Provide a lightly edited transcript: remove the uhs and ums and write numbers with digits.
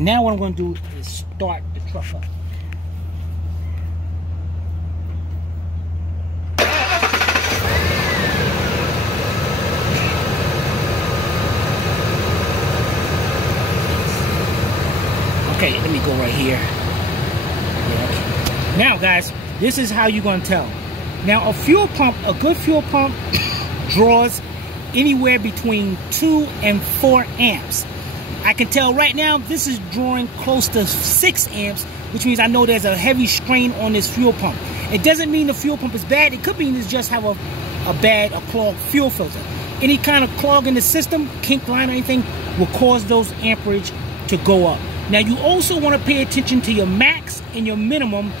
And now what I'm going to do is start the truck up. Okay, let me go right here. Yeah, okay. Now guys, this is how you're going to tell. Now a good fuel pump draws anywhere between 2 and 4 amps. I can tell right now this is drawing close to 6 amps, which means I know there's a heavy strain on this fuel pump. It doesn't mean the fuel pump is bad. It could mean it's just have a clogged fuel filter. Any kind of clog in the system, kink line or anything, will cause those amperage to go up. Now you also want to pay attention to your max and your minimum